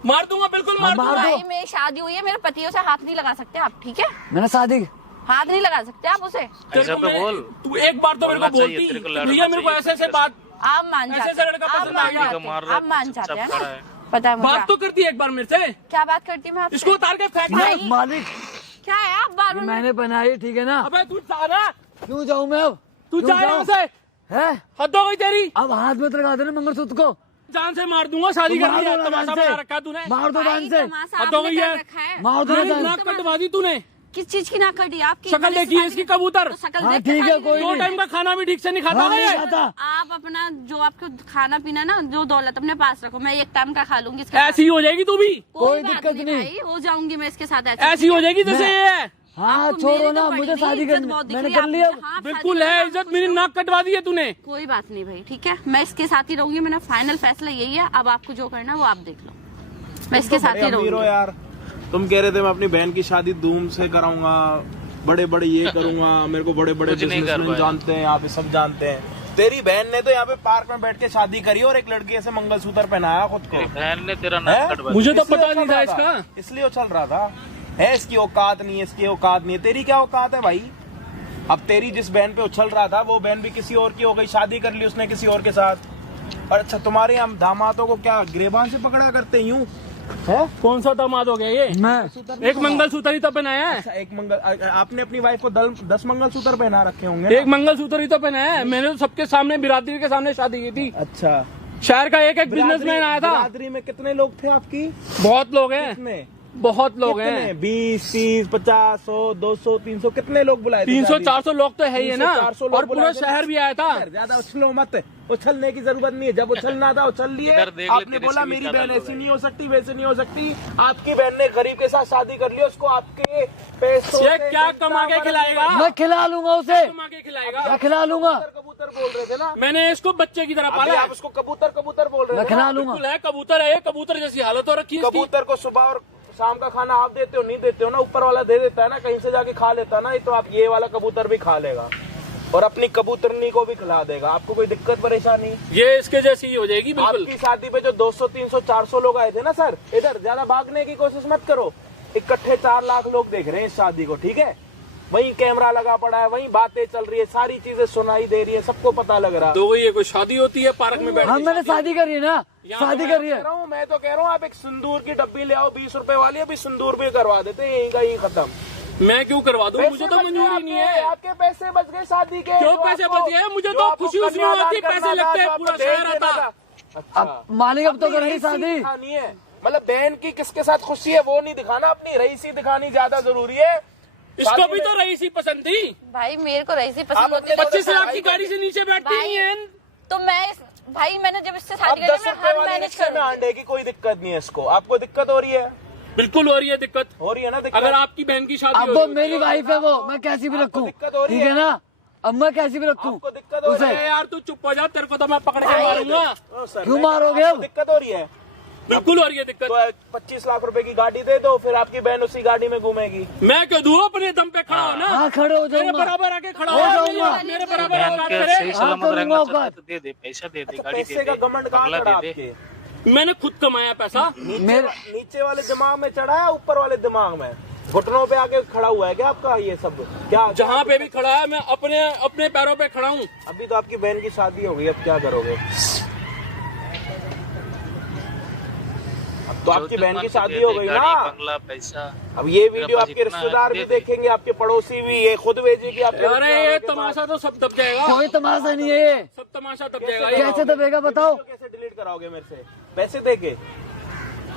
मार दूंगा, बिल्कुल मार हाँ, मार दूंगा। दो। भाई मेरी शादी हुई है, मेरे पतियों से हाथ नहीं लगा सकते आप, ठीक है? मैंने शादी हाथ नहीं लगा सकते आप उसे। तेरे ऐसा को तो मैं- बोल। तू एक बार तो मेरे को बोलना चाहिए, बोलती तेरे को कि लड़ना भैया मेरे को चाहिए, ऐसे ऐसे बात आप मान ऐसे जाते ऐसे लड़का आप पसंद आ मान गया। जाते मार हैं, रहा आप है, मान चुपचाप जाते हैं खड़ा ना? है। पता है मुझे बात तो करती है एक बार मेरे से। क्या बात करती मैं आपसे? इसको उतार के फेंक भाई। दे। मालिक, क्या है आप बार बार मैंने बनाई, ठीक है ना? अबे तू जा रहा, क्यों जाऊँ मैं अब? तू क्यों जा यहाँ जाऊं? से। है? हद हो गई तेरी। अब हाथ में लगा देना मंगलसूत्र को। जान से मार दूंगा। शादी तो कर मार लिया, दो ना तमाशा जान से। बना रखा तूने। मार दो जान से। तमाशा हद हो आपने गई कर है। रखा है। मार दो मेरी जान नाक से। कटवा दी तूने। किस चीज की नाक कटी आपकी? शक्ल देखी है इसकी कबूतर। तो शक्ल हाँ, देख के ठीक है, शादी कोई दो करी। टाइम का खाना भी ठीक से नहीं खाता हाँ, है नहीं ये। खाता। आप अपना जो आपको खाना पीना ना, जो दौलत अपने पास रखो। मैं एक टाइम का खा लूंगी इसके साथ। ऐसी ही हो जाएगी तू भी। कोई बात दिक्कत नहीं। भाई, हो जाऊंगी मैं इसके साथ ऐसी हो जाएगी जैसे ये है। हाँ आपको छोड़ो मेरी ना, तो मुझे पड़ी शादी इज्जत करनी, बहुत दिख मैंने रही है कर लिया। आप। हाँ, बिल्कुल शादी है करना इज्जत। मेरी नाक कटवा दी है तूने। कोई बात नहीं भाई, ठीक है? मैं इसके साथ ही रहूंगी। मेरा फाइनल फैसला यही है। अब आपको जो करना है वो आप देख लो। मैं इसके साथ ही अमीर हो रहूंगी। यार। तुम कह रहे थे मैं अपनी बहन की शादी धूम से कराऊंगा, बड़े बड़े ये करूंगा, मेरे को बड़े बड़े कुछ नहीं कर बिजनेसमैन पाया। जानते हैं, यहाँ पे सब जानते हैं। तेरी बहन ने तो यहाँ पे पार्क में बैठ के शादी करी और एक लड़की ऐसे मंगलसूत्र पहनाया खुद को। तेरी बहन ने तेरा हैं? नाक कटवा मुझे तो इसलिए पता उछल नहीं था रहा इसका। इसलिए उछल रहा था। है इसकी औकात नहीं है, इसकी औकात नहीं है। तेरी क्या औकात है भाई? अब तेरी जिस बहन पे उछल रहा था वो बहन भी किसी और की हो गई, शादी कर ली उसने किसी और के साथ। और अच्छा तुम्हारे यहाँ दामादों को क्या गिरेबान से पकड़ा करते यूं है? कौन सा दामाद हो गया ये? मैं एक मंगलसूत्र ही तो पहनाया है। अच्छा, आपने अपनी वाइफ को 10 मंगलसूत्र पहना रखे होंगे ना? एक मंगलसूत्र ही तो पहनाया है। मैंने तो सबके सामने, बिरादरी के सामने शादी की थी। अच्छा, शहर का एक बिजनेसमैन आया था। बिरादरी में कितने लोग थे आपकी? बहुत लोग हैं, कितने? बहुत लोग कितने? हैं। 20, 30, 50, 100, 200, 300 कितने लोग बुलाए थे? 300-400 लोग तो है ही है ना। 300-400 लोग और पूरा बुलाए थे। शहर भी आया था। ज्यादा उछलो मत, उछलने की जरूरत नहीं है। जब उछलना था उछल लिए। इधर देख ले, आपने तेरे बोला से भी मेरी ज्यादा बहन लोग ऐसी हैं। नहीं हो सकती, वैसे नहीं हो सकती। आपकी बहन ने गरीब के साथ शादी कर ली, उसको आपके पैसों ये से क्या जनता कमा के मदद खिलाएगा? मैं खिला लूंगा उसे, कमा के खिलाएगा। मैं खिला लूंगा। कबूतर बोल रहे थे ना? मैंने इसको बच्चे की तरह अभी पाला है। आप उसको कबूतर कबूतर बोल रहे मैं थे ना? खिला लूंगा। बिल्कुल है, कबूतर है ये। कबूतर जैसी हालत हो रखी है इसकी। कबूतर को सुबह और शाम का खाना आप देते हो, नहीं देते हो ना? ऊपर वाला दे देता है ना, कहीं से जाके खा लेता है ना। तो आप ये वाला कबूतर भी खा लेगा और अपनी कबूतरनी को भी खिला देगा। आपको कोई दिक्कत परेशानी? ये इसके जैसी ही हो जाएगी बिल्कुल। आपकी शादी पे जो 200, 300, 400 लोग आए थे ना सर, इधर ज्यादा भागने की कोशिश मत करो। इकट्ठे 4 लाख लोग देख रहे हैं इस शादी को, ठीक है? वहीं कैमरा लगा पड़ा है, वहीं बातें चल रही है, सारी चीजें सुनाई दे रही है, सबको पता लग रहा है। तो ये कोई शादी होती है पार्क में बैठ हाँ के? मैंने शादी करी है ना, शादी करी है। मैं तो कह रहा हूँ आप एक सिंदूर की डब्बी ले आओ 20 रुपए वाली, अभी सिंदूर भी करवा देते, यहीं का यही खत्म। मैं क्यों करवा दूं? मुझे तो पैसे बच मंजूर ही गए नहीं है। आपके पैसे बच गए शादी के। क्यों जो पैसे आपको- बच गए? मुझे जो तो आपको खुशी उसमें कन्यादान होती, करना पैसे था, लगते जो हैं, आपको पूरा दहेज शहर देना आता। था। अच्छा, अब मालिक अब तो अपनी कर रही रईसी शादी। दिखानी है, मतलब बहन की किसके साथ खुशी है वो नहीं दिखाना, अपनी रईसी दिखानी ज्यादा जरूरी है। इसको शादी भी में- तो रईसी पसंद थी। भाई मेरे को रईसी पसंद आप होती है। अपने 25 लाख की गाड़ी से नीचे बैठती भाई, नहीं है। तो भाई मैंने जब इससे अब शादी करी 10 मैं रुपए हर वाले मैनेज रिक्शे में करूंगी। आंडे की कोई दिक्कत नहीं है इसको। आपको दिक्कत हो रही है? बिल्कुल हो रही है दिक्कत। हो रही है ना दिक्कत? अगर आपकी बहन की शादी अब हो वो रही होती मेरी वाइफ है, वो मैं कैसी भी रखूं, दिक्कत हो रही ठीक है है? ना? अब मैं कैसी भी रखूं आपको दिक्कत हो रही उसे। है? अरे यार तू चुप हो जा, तेरे को तो मैं पकड़ के मारूंगा। ओ सर, क्यों मैं- मारोगे आपको अब? दिक्कत हो रही है? बिल्कुल हो रही है दिक्कत। तो 25 लाख रुपए की गाड़ी दे दो, फिर आपकी बहन उसी गाड़ी में घूमेगी। मैं क्यों दूं? अपने दम पे खड़ा हो ना। हाँ खड़े हो मेरे जाऊंगा। बराबर आके खड़ा हो हो, जाऊंगा। मेरे बराबर बहन औकात के करे। सही सलामत करूंगा रहना औकात। चाहता तो दे दे, पैसा दे दे, गाड़ी दे पैसे का दे, घमंड कहाँ बंगला चढ़ा दे दे। आपके? मैंने खुद कमाया पैसा। मेरे नीचे वाले दिमाग में चढ़ा है, ऊपर वाले दिमाग में? घुटनों पे आके खड़ा हुआ है क्या आपका ये सब? क्या जहाँ पे भी खड़ा है मैं अपने पैरों पे खड़ा हूँ। अभी तो आपकी बहन की शादी हो गई, अब क्या करोगे? अब तो आपकी बहन की शादी हो गई गाड़ी, ना। बंगला, पैसा। अब ये वीडियो पास आपके इतना है, रिश्तेदार दे भी दे। देखेंगे, आपके पड़ोसी भी, ये खुद भेजेगी आपके अरे ये रिश्तेदारों के तमाशा तो सब दब जाएगा। कोई तमाशा नहीं है ये। सब तमाशा दब कैसे जाएगा ये। कैसे दबेगा बताओ? पास। कैसे डिलीट कराओगे मेरे से पैसे देके?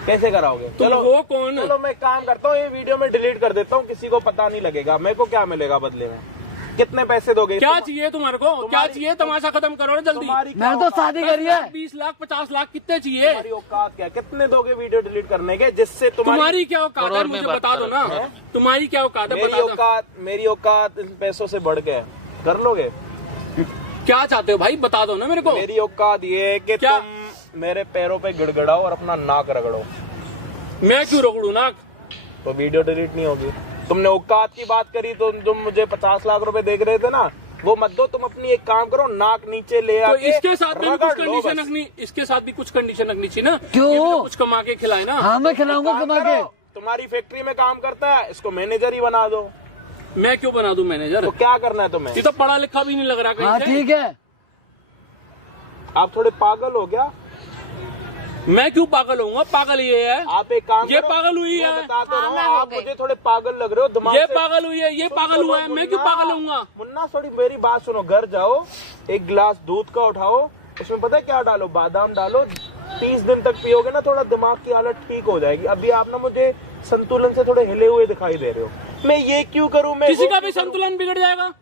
कैसे कराओगे? तुम हो कौन? चलो मैं काम करता हूँ, ये वीडियो में डिलीट कर देता हूँ, किसी को पता नहीं लगेगा। मेरे को क्या मिलेगा बदले में? कितने पैसे दोगे? क्या चाहिए तुम्हारे को? क्या चाहिए? तमाशा खत्म करो ना जल्दी। तुम्हारी क्या मैंने तो शादी करी है। 20 लाख 50 लाख कितने चाहिए? तुम्हारी औकात क्या? कितने दोगे वीडियो डिलीट करने के, जिससे तुम्हारी क्या औकात है? करोड़ में मुझे बात बता दो ना। करो। तुम्हारी क्या औकात है? मेरी बता दो। मेरी औकात इन पैसों से बढ़ के है। कर लोगे? क्या चाहते हो भाई? बता दो ना मेरे को। मेरी औकात ये है कि क्या? तुम मेरे पैरों पे गिड़गिड़ाओ और अपना नाक रगड़ो, मैं क्यों रगड़ू नाक? तो वीडियो डिलीट नहीं होगी। तुमने औकात की बात करी तो तुम मुझे 50 लाख रुपए देख रहे थे ना, वो मत दो। तुम अपनी एक काम करो, नाक नीचे ले तो आके इसके साथ में भी कुछ रगड़ लो कंडीशन बस। रखनी, इसके साथ भी कुछ कंडीशन रखनी चाहिए ना। क्यों? ये भी तो कुछ कमा के खिलाए ना। हाँ मैं खिलाऊंगा काम कमा के। करो, तुम्हारी फैक्ट्री में काम करता है, इसको मैनेजर ही बना दो। मैं क्यों बना दूं मैनेजर? तो क्या करना है तुम्हें? ये तो पढ़ा लिखा भी नहीं लग रहा हाँ कहीं से। ठीक है। आप थोड़े पागल हो गया? मैं क्यों पागल होऊंगा? पागल ये है। आप एक काम ये करो, पागल हुई मैं है। बता तो हाँ, रहा हूँ, मैं हो आप गई। मुझे थोड़े पागल लग रहे हो दिमाग ये से। पागल हुई है, ये पागल हुआ है। मैं क्यों पागल होऊंगा? मुन्ना थोड़ी मेरी बात सुनो, घर जाओ, एक गिलास दूध का उठाओ, उसमें पता है क्या डालो? बादाम डालो, 30 दिन तक पियोगे ना, थोड़ा दिमाग की हालत ठीक हो जाएगी। अभी आप ना मुझे संतुलन से थोड़े हिले हुए दिखाई दे रहे हो। मैं ये क्यों करूं? मैं किसी वो का क्यों भी करूं? संतुलन बिगड़ जाएगा।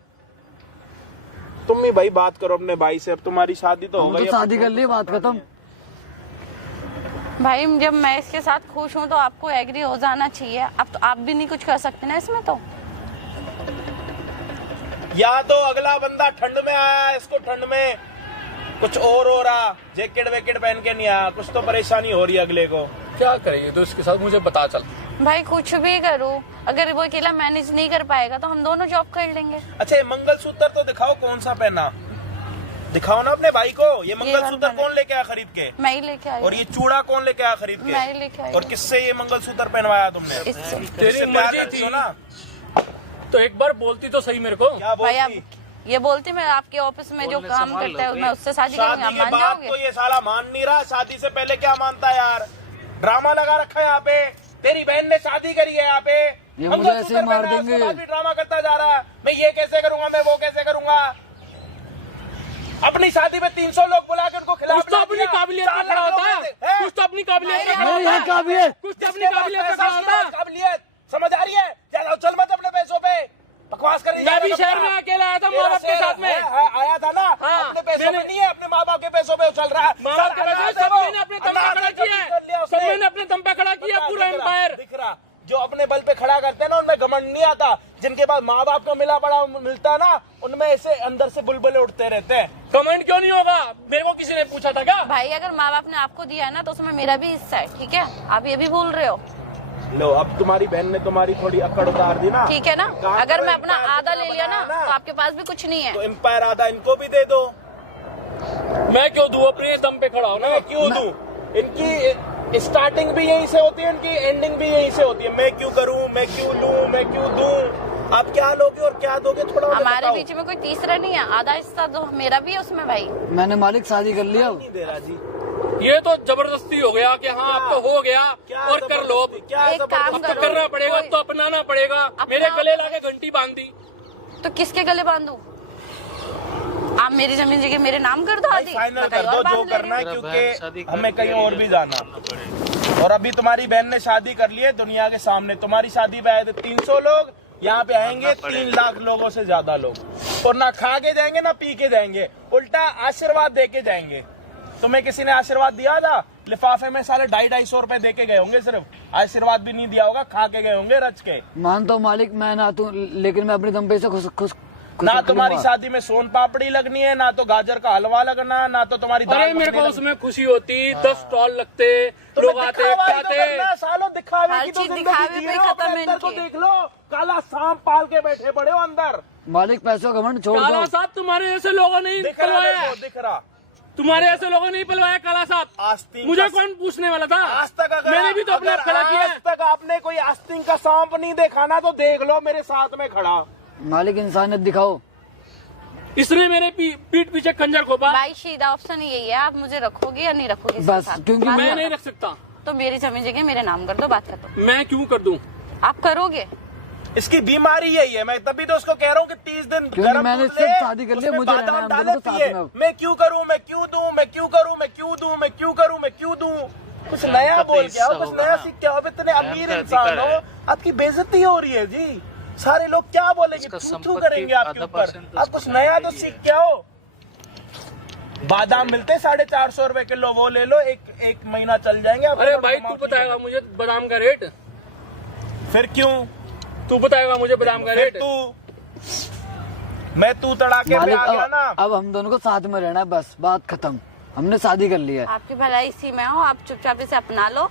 तुम ही भाई बात करो अपने भाई से, अब तुम्हारी शादी तो हो हम गई। तो शादी कर ली, बात खत्म। भाई जब मैं इसके साथ खुश हूँ तो आपको एग्री हो जाना चाहिए। अब तो आप भी नहीं कुछ कर सकते ना इसमें तो। या तो अगला बंदा ठंड में आया है, इसको ठंड में कुछ और हो रहा, जैकेट वैकेट पहन के नहीं आया, कुछ तो परेशानी हो रही है अगले को। क्या करेंगे तो इसके साथ मुझे बता चल। भाई कुछ भी करूँ, अगर वो अकेला मैनेज नहीं कर पाएगा तो हम दोनों जॉब कर लेंगे। अच्छा ये मंगलसूत्र तो दिखाओ कौन सा पहना? दिखाओ ना अपने भाई को। ये मंगलसूत्र मैंने- कौन लेके आया खरीद के? मैं ही लेके आई और ये चूड़ा कौन लेके आया खरीद के? मैं ही लेके आई और किससे ये मंगलसूत्र पहनवाया तुमने? इससे। तेरी इससे प्यार मर्जी करती थी हो ना? तो एक बार बोलती तो सही मेरे को। क्या भाई आप बोलती? ये बोलती मैं आपके ऑफिस में जो काम करता है मैं उससे शादी करूंगी, आप शादी के मान बाद जाओगे? तो ये साला मान नहीं रहा, शादी से पहले क्या मानता है यार? ड्रामा लगा रखा है यहाँ पे। तेरी बहन ने शादी करी है यहाँ पे, ये मुझे ऐसे ही मार देंगे। उसके बाद भी ड्रामा करता जा रहा है, मैं ये कैसे करूंगा, मैं वो कैसे करूंगा। अपनी शादी में 300 लोग बुला के उनको खिला कुछ तो अपनी काबिलियत पे खड़ा होता है, कुछ तो अपनी काबिलियत पे खड़ा नहीं होता है है, काबिलियत। कुछ तो अपनी काबिलियत पे खड़ा होता है। काबिलियत समझ आ रही है? ज्यादा चल मत अपने पैसों पे बकवास कर रही है। मैं भी शहर में अकेला आया था माँ बाप के साथ में। आया था ना, हाँ, अपने पैसों मैंने- पे नहीं है, अपने माँ बाप के पैसों पे उछल रहा है। माँ बाप के पैसे सब मैंने अपने दम पे खड़ा किया है, सब मैंने अपने दम पे खड़ा किया पूरा एम्पायर। दिख रहा जो अपने बल पे खड़ा करते हैं ना, उनमें घमंड नहीं आता। जिनके पास माँ बाप का मिला पड़ा मिलता है ना, उनमें ऐसे अंदर से बुलबुले उठते रहते हैं। कमेंट क्यों नहीं होगा? मेरे को किसी ने पूछा था क्या? भाई अगर माँ बाप ने आपको दिया है ना तो उसमें मेरा भी हिस्सा है, ठीक है? आप ये भी भूल रहे हो, लो अब तुम्हारी बहन ने तुम्हारी थोड़ी अकड़ उतार दी ना, ठीक है ना? कहा अगर करो मैं अपना एम्पायर आधा कितना ले लिया ना बनाया तो आपके पास भी कुछ नहीं है। तो एम्पायर आधा इनको भी दे दो। मैं क्यों दूं? अपने दम पे खड़ा हो ना। मैं क्यों दूं? इनकी स्टार्टिंग भी यहीं से होती है, इनकी एंडिंग भी यहीं से होती है। मैं क्यों करूं, मैं क्यों लूं, मैं क्यों दूं? आप क्या लोगे और क्या दोगे थोड़ा मुझे हमारे बताओ। बीच में कोई तीसरा नहीं है, आधा हिस्सा तो मेरा भी है उसमें भाई। मैंने मालिक शादी कर लिया। नहीं दे रहा जी। ये तो जबरदस्ती हो गया कि हाँ अब तो हो गया क्या और कर लो। जबरदस्ती? क्या एक काम अब जबरदस्ती? तो करना पड़ेगा, अब तो अपनाना पड़ेगा। मेरे गले लाके घंटी बांध दी। तो किसके गले बांधू? आप मेरी जमीन जगह मेरे नाम कर दो आधी, फाइनल मैं कर कहीं दो और जो बांध ले करना है, रही हूँ। क्योंकि हमें कहीं और भी जाना। और अभी तुम्हारी बहन ने शादी कर ली है दुनिया के सामने। तुम्हारी शादी पे आए थे 300 लोग, यहाँ पे आएंगे 3 लाख लोगों से ज्यादा लोग। और ना खा के जाएंगे ना पी के जाएंगे, उल्टा आशीर्वाद दे के जाएंगे। तुम्हें किसी ने आशीर्वाद दिया था? लिफाफे में साले 250-250 रुपए दे के गए होंगे, सिर्फ आशीर्वाद भी नहीं दिया होगा, खा के गए होंगे रच के। मानता हूँ मालिक मैं ना तू, लेकिन मैं अपने दम पे से खुश खुश खुश ना तुम्हारी रखूंगा। शादी में सोन पापड़ी लगनी है, ना तो गाजर का हलवा लगना, ना तो तुम्हारी अरे दाल मेरे को मखनी उसमें खुशी होती, 10 स्टॉल लगते, तुम्हें लोग आते दिखावा ही तो खाते। करना है, सालों दिखावे हर की तो चीज जिंदगी दिखावे जी पे रहे हो, खत्म अपने है अंदर को इनकी। देख लो, काला सांप पाल के बैठे पड़े हो अंदर। मालिक पैसों का घमंड छोड़ काला दो। साहब तुम्हारे ऐसे लोगों ने ही दिख रहा पलवाया, देखो, दिख रहा। तुम्हारे ऐसे लोगों ने ही पलवाया काला साहब। आस्तीन मुझे का- कौन पूछने वाला था? आज तक अगर मैंने भी तो अपने आप खड़ा किया आज है। तक आपने कोई आस्तीन का सांप नहीं देखा ना, तो देख लो मेरे साथ में खड़ा। मालिक इंसानियत दिखाओ। इसने मेरे पीठ पीछे खंजर खोपा। भाई सीधा ऑप्शन यही है, आप मुझे रखोगे या नहीं रखोगे इसके बस, साथ? क्योंकि बात मैं खत्म। नहीं रख सकता। तो मेरी जमीन जगह मेरे नाम कर दो, बात खत्म। मैं क्यों कर दूं? आप करोगे? इसकी बीमारी यही है, मैं तभी तो उसको कह रहा हूँ कि 30 दिन क्योंकि गर्म मैंने दूध सिर्फ ले, शादी कर ली, उसमें मुझे रहना बादाम है, हम डाले दोनों को साथ पिए। में अब। मैं क्यों करूँ, मैं क्यों दूं, मैं क्यों करूँ, मैं क्यों दूं, मैं क्यों करूँ, मैं क्यों दूं? कुछ नया बोल के आओ, कुछ नया सीख के आओ। अब इतने अमीर इंसान हो, आपकी बेइज्जती हो रही है जी। सारे लोग क्या बोलेंगे, थू करेंगे आपके ऊपर। आप कुछ नया तो सीख के आओ। बादाम मिलते 450 रुपए किलो, वो ले लो, एक महीना चल जाएंगे। आपको अरे थोड़ा भाई दिमाग तू बताएगा ठीक मुझे बादाम का रेट? है। फिर क्यों? तू बताएगा मुझे बादाम का फिर रेट? मैं तू तड़ाके पे मालिक आ गया ना। अब हम दोनों को साथ में रहना है, बस बात खत्म। हमने शादी कर ली है। आपकी भलाई इसी में हो, आप चुपचाप इसे अपना लो,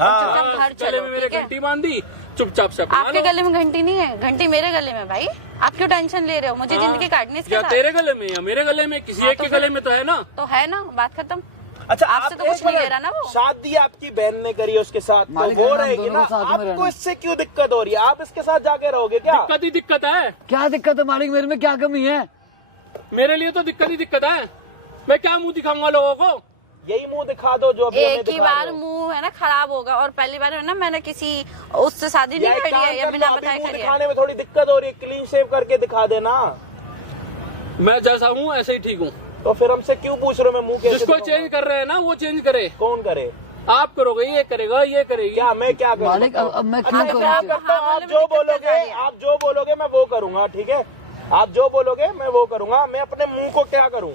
हाँ। चुपचाप घर गले चलो, में मेरे ठीक है? घंटी बांध दी, चुपचाप से अपना आपके लो। गले में घंटी नहीं है, घंटी मेरे गले में। भाई आप क्यों टेंशन ले रहे हो? मुझे जिंदगी काटनी इसके या साथ तेरे गले में या मेरे गले में, किसी एक तो के फिर- गले में तो है ना। तो है ना, बात खत्म। अच्छा आपसे आप तो कुछ एक नहीं मिनट, ले रहा ना वो। शादी आपकी बहन ने करी है उसके साथ, तो मालिक वो हम रहेगी दोनों ना। को साथ में आपको रहना। इससे क्यों दिक्कत हो रही है? आप इसके साथ जाके रहोगे क्या? दिक्कत ही दिक्कत है। क्या दिक्कत है मालिक? मेरे में क्या कमी है? मेरे लिए तो दिक्कत ही दिक्कत है। मैं क्या मुंह दिखाऊंगा लोगों को? यही मुंह दिखा दो जो अभी हमें एक ही दिखा बार रहे हो। मुंह है ना खराब होगा, और पहली बार है ना मैंने किसी उससे शादी या नहीं एक करी काम है या कर बिना लो, अभी बताए मुंह करी है। दिखाने में थोड़ी दिक्कत हो रही है, क्लीन शेव करके दिखा देना। मैं जैसा हूँ ऐसे ही ठीक हूँ। तो फिर हमसे क्यों पूछ रहे हो मैं मुंह कैसे जिसको दिखाऊंगा? चेंज कर रहे हैं ना वो चेंज करे। कौन करे? आप करोगे, ये करेगा, ये करेगी। क्या मैं क्या करूँ? मालिक अब मैं क्यों अच्छा, करूँ? मैं करता हूँ, हाँ, आप बोलने में जो दिक्कत बोलोगे, आ रही है। आप जो बोलोगे मैं वो करूंगा, ठीक है? आप जो बोलोगे मैं वो करूंगा। मैं अपने मुंह को क्या करूं?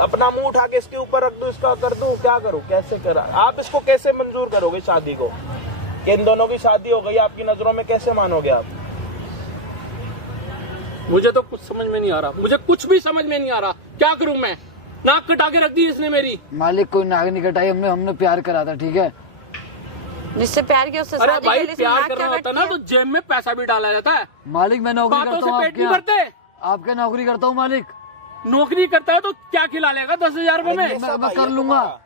अपना मुंह उठा के इसके ऊपर रख दूं, इसका कर दूं, क्या करूं? कैसे करा? आप इसको कैसे मंजूर करोगे शादी को? कि इन दोनों की शादी हो गई, आपकी नजरों में कैसे मानोगे आप? मुझे तो कुछ समझ में नहीं आ रहा, मुझे कुछ भी समझ में नहीं आ रहा। क्या करूं मैं? नाक कटा के रख दी इसने मेरी। मालिक कोई नाक नहीं कटाई, हमने प्यार करा था, ठीक है? जिससे प्यार किया उससे अरे शादी भाई कर ली, इसमें प्यार नाक करना क्या होता कटती ना है? तो जेब में पैसा भी डाला जाता है। मालिक मैं नौकरी बातों करता से हूँ पेट आपके नहीं यहाँ। भरते। आपके नौकरी करता हूँ मालिक। नौकरी करता है तो क्या खिला लेगा 10,000 रुपए में? मैं कर लूंगा,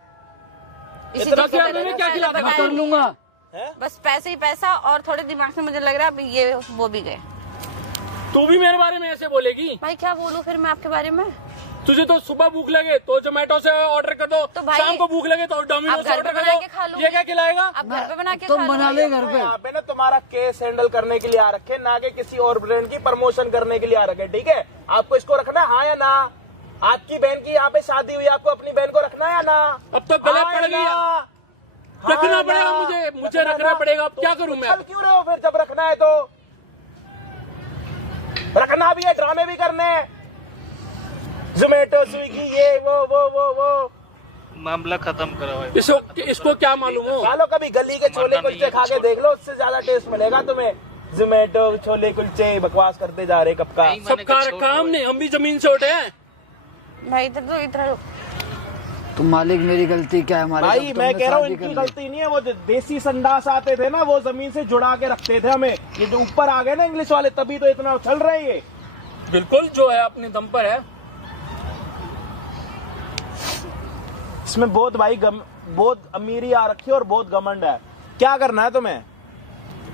इसी इतना चक्कर में में क्या खिला पहले देगा? मैं कर लूंगा। बस पैसे ही पैसा, और थोड़े दिमाग से मुझे लग रहा है अब ये वो भी गए। तू भी मेरे बारे में ऐसे बोलेगी? भाई क्या बोलूं फिर मैं आपके बारे में? तुझे तो सुबह भूख लगे तो जोमेटो से ऑर्डर कर दो, तो भाई शाम को भूख लगे तो आप डोमिनोज से घर ऑर्डर पे कर बना के खा दो। लो। ये क्या खिलाएगा? आप घर पे बना के तुम खा लो। बना ले घर पे। यहाँ पे ना तुम्हारा केस हैंडल करने के लिए आ रखे, ना कि किसी और ब्रांड की प्रमोशन करने के लिए आ रखे, ठीक है? आपको इसको रखना है हाँ या ना? आपकी बहन की यहाँ पे शादी हुई, आपको अपनी बहन को रखना है या ना? अब तो गले हाँ या पड़ गई। ना? रखना हाँ पड़ेगा या ना? मुझे रखना पड़ेगा। अब तो क्या करूं मैं? चल क्यों रहे हो फिर जब रखना है तो? रखना भी है, ड्रामे भी करने हैं, जोमेटो स्विगी ये वो मामला खत्म करो भाई। इसको क्या मालूम हो? खा लो कभी गली के छोले कुलचे खा के देख लो, उससे ज्यादा टेस्ट मिलेगा तुम्हें। जोमेटो छोले कुलचे बकवास करते जा रहे कब का। सब खा रखा हमने, हम भी जमीन से उठे हैं। भाई इधर तो इधर तुम मालिक, मेरी गलती क्या है मालिक? भाई अब मैं तुमने कह रहा हूँ शादी इनकी कर ली। गलती नहीं है, वो जो देसी संडास आते थे ना वो जमीन से जुड़ा के रखते थे हमें। ये जो ऊपर आ गए ना इंग्लिश वाले, तभी तो इतना उछल रहे हैं ये। बिल्कुल, जो है अपने दम पर है। इसमें बहुत भाई बहुत अमीरी आ रखी है और बहुत घमंड है। क्या करना है तुम्हें?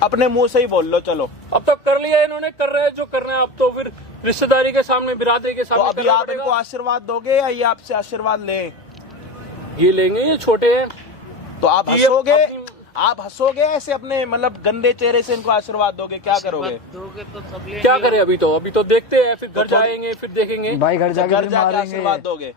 अपने मुंह से ही बोल लो। चलो अब तो कर लिया इन्होंने, कर रहे हैं जो करना है। अब तो फिर रिश्तेदारी के सामने, बिरादरी के तो सामने अभी करना आप पड़ेगा। इनको आशीर्वाद दोगे या ये आपसे आशीर्वाद लें? ये लेंगे, ये छोटे हैं। तो आप ये हंसोगे, अपनी- आप हंसोगे ऐसे अपने मतलब गंदे चेहरे से इनको आशीर्वाद दोगे? क्या करोगे? दोगे तो सब ले क्या करें? अभी तो देखते हैं, फिर घर जाएंगे, फिर देखेंगे। भाई घर जाके घर फिर जाके मारेंगे। आशीर्वाद दोगे?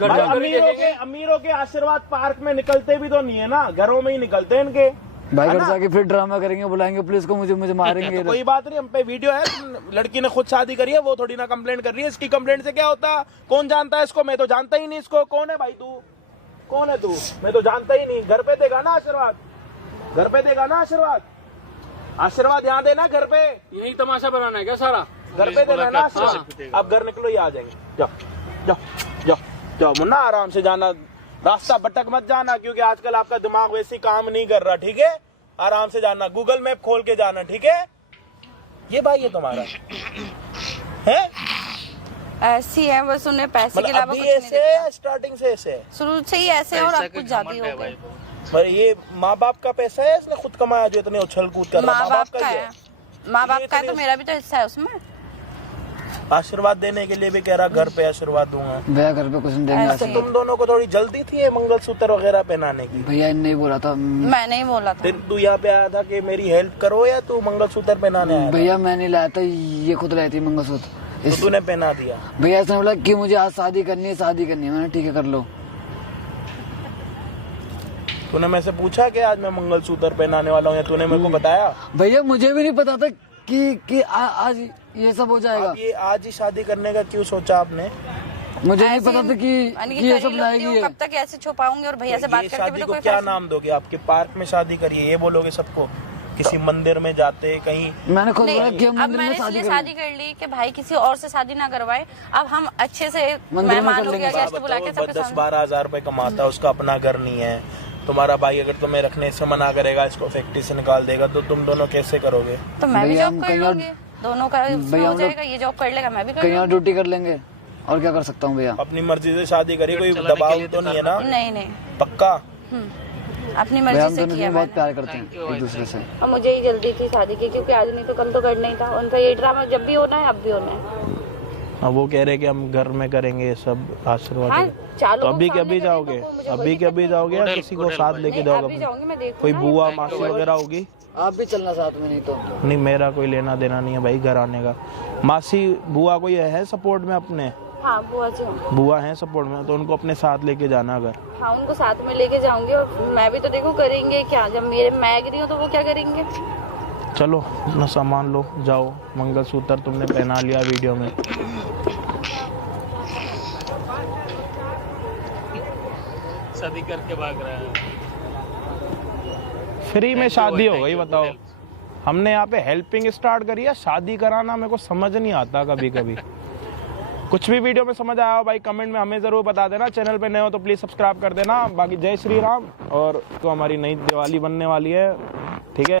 घर भाई जाकर ही देखेंगे। अमीरों के आशीर्वाद पार्क में निकलते भी तो नहीं है ना, घरों में ही निकलते हैं इनके। भाई है घर ना? जाके फिर ड्रामा करेंगे, बुलाएंगे पुलिस को, मुझे मारेंगे। तो कोई बात नहीं, हम पे वीडियो है। लड़की ने खुद शादी करी है, वो थोड़ी ना कंप्लेंट कर रही है। इसकी कंप्लेंट से क्या होता? कौन जानता है इसको? मैं तो जानता ही नहीं इसको। कौन है भाई तू? कौन है तू? मैं तो जानता ही नहीं। घर पे देगा ना आशीर्वाद, घर पे देगा ना आशीर्वाद, आशीर्वाद यहाँ देना घर पे। यही तमाशा बनाना है क्या सारा? घर पे देना ना आशीर्वाद। अब घर निकलो, ये आ जाएंगे। जाओ जाओ जाओ जाओ मुन्ना, आराम से जाना, रास्ता भटक मत जाना, क्योंकि आजकल आपका दिमाग वैसे काम नहीं कर रहा, ठीक है? आराम से जाना, गूगल मैप खोल के जाना, ठीक है? ये भाई है तुम्हारा है? ऐसी है, बस उन्हें पैसे के मतलब अलावा अभी कुछ नहीं ऐसे दिखता। है, स्टार्टिंग से ऐसे है? शुरू से ही ऐसे और पैसा अब के कुछ ज्यादा ही घमंड है हो भाई गए। पर ये माँ बाप का पैसा है, इसने खुद कमाया जो इतने उछल कूद कर रहा? माँ बाप का ही है, माँ बाप का है, तो इतनी- मेरा भी तो हिस्सा है उसमें। आशीर्वाद देने के लिए भी कह रहा घर पे आशीर्वाद दूंगा। भैया घर पे कुछ नहीं देंगे। ऐसे ऐसे तुम दोनों को थोड़ी जल्दी थी ये मंगलसूत्र वगैरह पहनाने की? भैया इन नहीं बोला था। मैंने ही बोला था। फिर तू यहाँ पे आया था कि मेरी हेल्प करो, या तू मंगलसूत्र पहनाने आया था? भैया मैं नहीं लाया था, ये खुद लाई थी मंगलसूत्र। तो तूने पहना दिया? भैया इसने बोला कि मुझे आज शादी करनी है, शादी करनी है। मैंने ठीक है कर लो। तूने मेरे से पूछा कि आज मैं मंगलसूत्र पहनाने वाला हूँ, या तूने मेरे को बताया? भैया मुझे भी नहीं पता था कि आज ये सब हो जाएगा। अब ये आज ही शादी करने का क्यों सोचा आपने? मुझे नहीं ऐसे पता था यानी कि ये करी सब लगती लाएगी हूँ, ये। कब तक ऐसे छुपाऊंगी और भैया से ये बात करके भी शादी तो को कोई क्या फर्क नाम दोगे? आपके पार्क में शादी करिए ये बोलोगे सबको? किसी मंदिर में जाते कहीं? मैंने खुद बोला नहीं। कि हम अब मंदिर में मैंने शादी इसलिए करेंगे। शादी कर ली कि भाई किसी और से शादी ना करवाए। अब हम अच्छे से मंदिर में मेहमान कर हो लेंगे। गया, गेस्ट बुला के सबके 10-12 हजार रुपए कमाता है, उसका अपना घर नहीं है। तुम्हारा भाई अगर तुम्हें रखने से मना करेगा, इसको फैक्ट्री से निकाल देगा, तो तुम दोनों कैसे करोगे? तो मैं भी भैया जॉब हम कर कहीं और- लूंगी, दोनों का उसमें भैया हो हम लोग जाएगा। ये जॉब कर लेगा, मैं भी कर कहीं और ड्यूटी कर लेंगे। और क्या कर सकता हूँ भैया? अपनी मर्जी से शादी करी, कोई दबाव तो नहीं है ना? नहीं नहीं, पक्का? अपनी भैया मर्जी हम से दोनों किया बहुत मैंने। प्यार करते हैं एक दूसरे से। और मुझे ही जल्दी थी शादी की, क्योंकि आज नहीं तो कल तो करना ही था। उनका ये ड्रामा जब भी होना है अब भी होना है। हाँ, वो कह रहे कि हम घर में करेंगे ये सब आशीर्वाद। हाँ, चालू तो अभी को के अभी सामने जाओगे? करेंगे तो मुझे अभी के अभी जाओगे या किसी को साथ लेके नहीं, जाओगे? अभी जाऊंगी मैं, देखूंगी कोई ना। बुआ मासी वगैरह होगी? आप भी चलना साथ में, नहीं तो। नहीं, मेरा कोई लेना देना नहीं है भाई घर आने का। मासी बुआ कोई है सपोर्ट में अपने? हाँ बुआ जी हूँ। बुआ है सपोर्ट में, तो उनको अपने साथ लेके जाना अगर। हाँ उनको साथ में लेके जाऊंगी, और मैं भी तो देखो करेंगे क्या। जब मैं गिरी हूँ तो वो क्या करेंगे? चलो अपना सामान लो, जाओ। मंगलसूत्र तुमने पहना लिया वीडियो में। शादी करके भाग रहा है। फ्री में शादी हो गई, बताओ। हमने यहाँ पे हेल्पिंग स्टार्ट करी है, शादी कराना मेरे को समझ नहीं आता कभी कभी। कुछ भी वीडियो में समझ आया हो भाई कमेंट में हमें जरूर बता देना। चैनल पे नए हो तो प्लीज सब्सक्राइब कर देना। बाकी जय श्री राम। और तो हमारी नई दिवाली बनने वाली है,